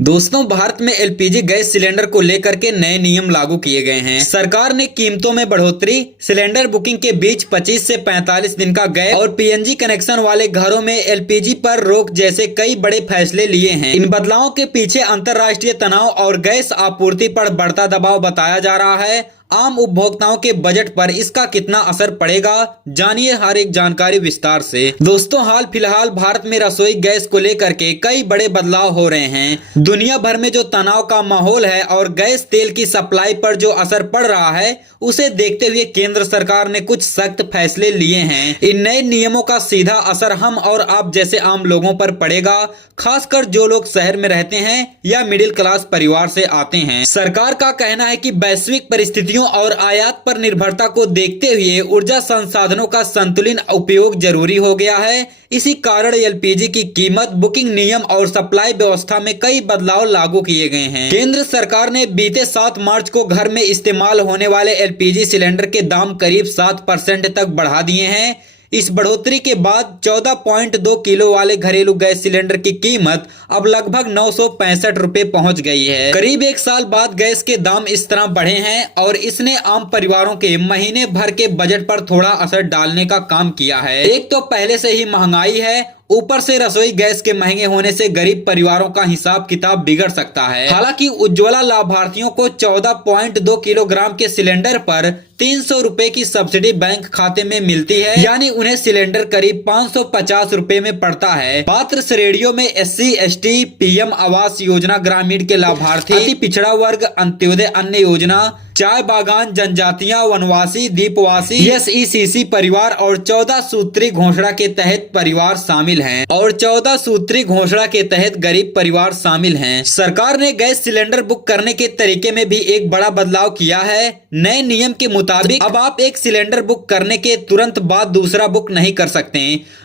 दोस्तों, भारत में LPG gas cylinder को लेकर के नए नियम लागू किए गए हैं। सरकार ने कीमतों में बढ़ोतरी, सिलेंडर बुकिंग के बीच 25 से 45 दिन का गैप और पीएनजी कनेक्शन वाले घरों में एलपीजी पर रोक जैसे कई बड़े फैसले लिए हैं। इन बदलावों के पीछे अंतर्राष्ट्रीय तनाव और गैस आपूर्ति पर बढ़ता दबाव बताया जा रहा है। आम उपभोक्ताओं के बजट पर इसका कितना असर पड़ेगा, जानिए हर एक जानकारी विस्तार से। दोस्तों, हाल फिलहाल भारत में रसोई गैस को लेकर के कई बड़े बदलाव हो रहे हैं। दुनिया भर में जो तनाव का माहौल है और गैस तेल की सप्लाई पर जो असर पड़ रहा है, उसे देखते हुए केंद्र सरकार ने कुछ सख्त फैसले लिए हैं। इन नए नियमों का सीधा असर हम और आप जैसे आम लोगों पर पड़ेगा, खासकर जो लोग शहर में रहते हैं या मिडिल क्लास परिवार से आते हैं। सरकार का कहना है कि वैश्विक परिस्थितियों और आयात पर निर्भरता को देखते हुए ऊर्जा संसाधनों का संतुलित उपयोग जरूरी हो गया है। इसी कारण एलपीजी की कीमत, बुकिंग नियम और सप्लाई व्यवस्था में कई बदलाव लागू किए गए हैं। केंद्र सरकार ने बीते 7 मार्च को घर में इस्तेमाल होने वाले एलपीजी सिलेंडर के दाम करीब 7% तक बढ़ा दिए हैं। इस बढ़ोतरी के बाद 14.2 किलो वाले घरेलू गैस सिलेंडर की कीमत अब लगभग 965 रुपए पहुंच गई है। करीब 1 साल बाद गैस के दाम इस तरह बढ़े हैं और इसने आम परिवारों के महीने भर के बजट पर थोड़ा असर डालने का काम किया है। एक तो पहले से ही महंगाई है, ऊपर से रसोई गैस के महंगे होने से गरीब परिवारों का हिसाब किताब बिगड़ सकता है। हालांकि उज्ज्वला लाभार्थियों को 14.2 किलोग्राम के सिलेंडर पर 300 रुपए की सब्सिडी बैंक खाते में मिलती है, यानी उन्हें सिलेंडर करीब 550 रुपए में पड़ता है। पात्र श्रेणियों में SC, ST, PM Awas Yojana ग्रामीण के लाभार्थी, अति पिछड़ा वर्ग, अंत्योदय अन्न योजना, चाय बागान, जनजातियां, वनवासी, द्वीपवासी, एसईसीसी परिवार और 14 सूत्री घोषणा के तहत परिवार शामिल हैं और 14 सूत्री घोषणा के तहत गरीब परिवार शामिल हैं। सरकार ने गैस सिलेंडर बुक करने के तरीके में भी एक बड़ा बदलाव किया है। नए नियम के मुताबिक अब आप एक सिलेंडर बुक करने के तुरंत बाद दूसरा बुक नहीं कर सकते।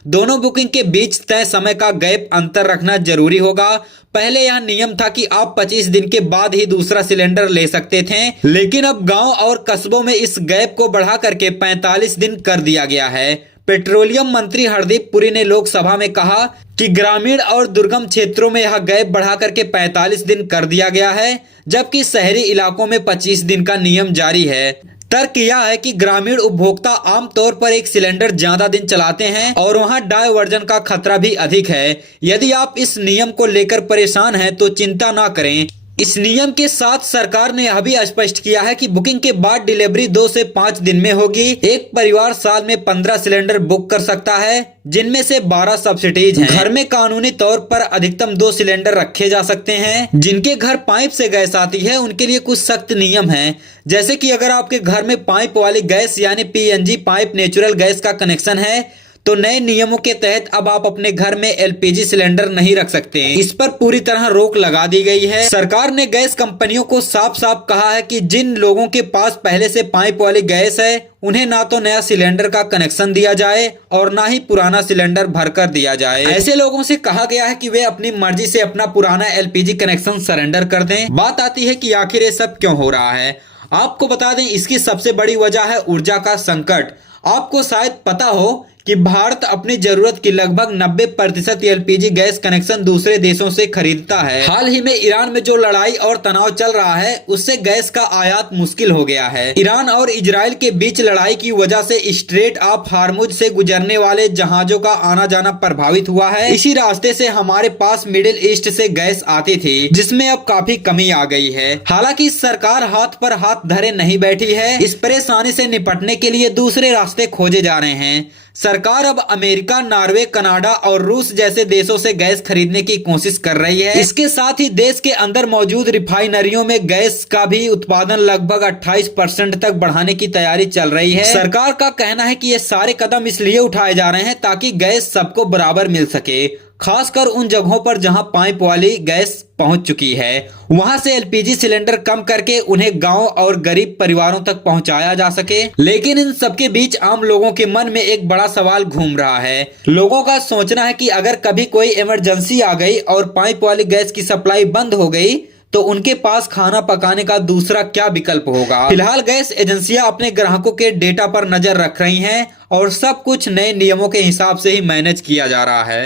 दोनों बुकिंग के बीच तय समय का गैप अंतर रखना जरूरी होगा। पहले यह नियम था कि आप 25 दिन के बाद ही दूसरा सिलेंडर ले सकते थे, लेकिन अब गांव और कस्बों में इस गैप को बढ़ा करके 45 दिन कर दिया गया है। पेट्रोलियम मंत्री हरदीप पुरी ने लोकसभा में कहा कि ग्रामीण और दुर्गम क्षेत्रों में यह गैप बढ़ा करके 45 दिन कर दिया गया है, जबकि शहरी इलाकों में 25 दिन का नियम जारी है। तर्क यह है कि ग्रामीण उपभोक्ता आमतौर पर एक सिलेंडर ज्यादा दिन चलाते हैं और वहां डायवर्जन का खतरा भी अधिक है। यदि आप इस नियम को लेकर परेशान हैं तो चिंता ना करें। इस नियम के साथ सरकार ने यह भी स्पष्ट किया है कि बुकिंग के बाद डिलीवरी 2 से 5 दिन में होगी। एक परिवार साल में 15 सिलेंडर बुक कर सकता है, जिनमें से 12 सब्सिडीज हैं। घर में कानूनी तौर पर अधिकतम 2 सिलेंडर रखे जा सकते हैं। जिनके घर पाइप से गैस आती है उनके लिए कुछ सख्त नियम हैं, जैसे कि अगर आपके घर में पाइप वाली गैस यानी पीएनजी पाइप नेचुरल गैस का कनेक्शन है तो नए नियमों के तहत अब आप अपने घर में एलपीजी सिलेंडर नहीं रख सकते। इस पर पूरी तरह रोक लगा दी गई है। सरकार ने गैस कंपनियों को साफ साफ कहा है कि जिन लोगों के पास पहले से पाइप वाली गैस है उन्हें ना तो नया सिलेंडर का कनेक्शन दिया जाए और ना ही पुराना सिलेंडर भरकर दिया जाए। ऐसे लोगों से कहा गया है कि वे अपनी मर्जी से अपना पुराना एलपीजी कनेक्शन सरेंडर कर दें। बात आती है कि आखिर ये सब क्यों हो रहा है। आपको बता दें, इसकी सबसे बड़ी वजह है ऊर्जा का संकट। आपको शायद पता हो कि भारत अपनी जरूरत की लगभग 90% एलपीजी गैस कनेक्शन दूसरे देशों से खरीदता है। हाल ही में ईरान में जो लड़ाई और तनाव चल रहा है उससे गैस का आयात मुश्किल हो गया है। ईरान और इजराइल के बीच लड़ाई की वजह से स्ट्रेट ऑफ हार्मुज से गुजरने वाले जहाजों का आना जाना प्रभावित हुआ है। इसी रास्ते से हमारे पास मिडिल ईस्ट से गैस आती थी, जिसमें अब काफी कमी आ गई है। हालांकि सरकार हाथ पर हाथ धरे नहीं बैठी है। इस परेशानी से निपटने के लिए दूसरे रास्ते खोजे जा रहे हैं। सरकार अब अमेरिका, नॉर्वे, कनाडा और रूस जैसे देशों से गैस खरीदने की कोशिश कर रही है। इसके साथ ही देश के अंदर मौजूद रिफाइनरियों में गैस का भी उत्पादन लगभग 28% तक बढ़ाने की तैयारी चल रही है। सरकार का कहना है कि ये सारे कदम इसलिए उठाए जा रहे हैं ताकि गैस सबको बराबर मिल सके, खासकर उन जगहों पर जहां पाइप वाली गैस पहुंच चुकी है। वहां से एलपीजी सिलेंडर कम करके उन्हें गांव और गरीब परिवारों तक पहुंचाया जा सके। लेकिन इन सबके बीच आम लोगों के मन में एक बड़ा सवाल घूम रहा है। लोगों का सोचना है कि अगर कभी कोई इमरजेंसी आ गई और पाइप वाली गैस की सप्लाई बंद हो गई तो उनके पास खाना पकाने का दूसरा क्या विकल्प होगा। फिलहाल गैस एजेंसियां अपने ग्राहकों के डेटा पर नजर रख रही हैं और सब कुछ नए नियमों के हिसाब से ही मैनेज किया जा रहा है।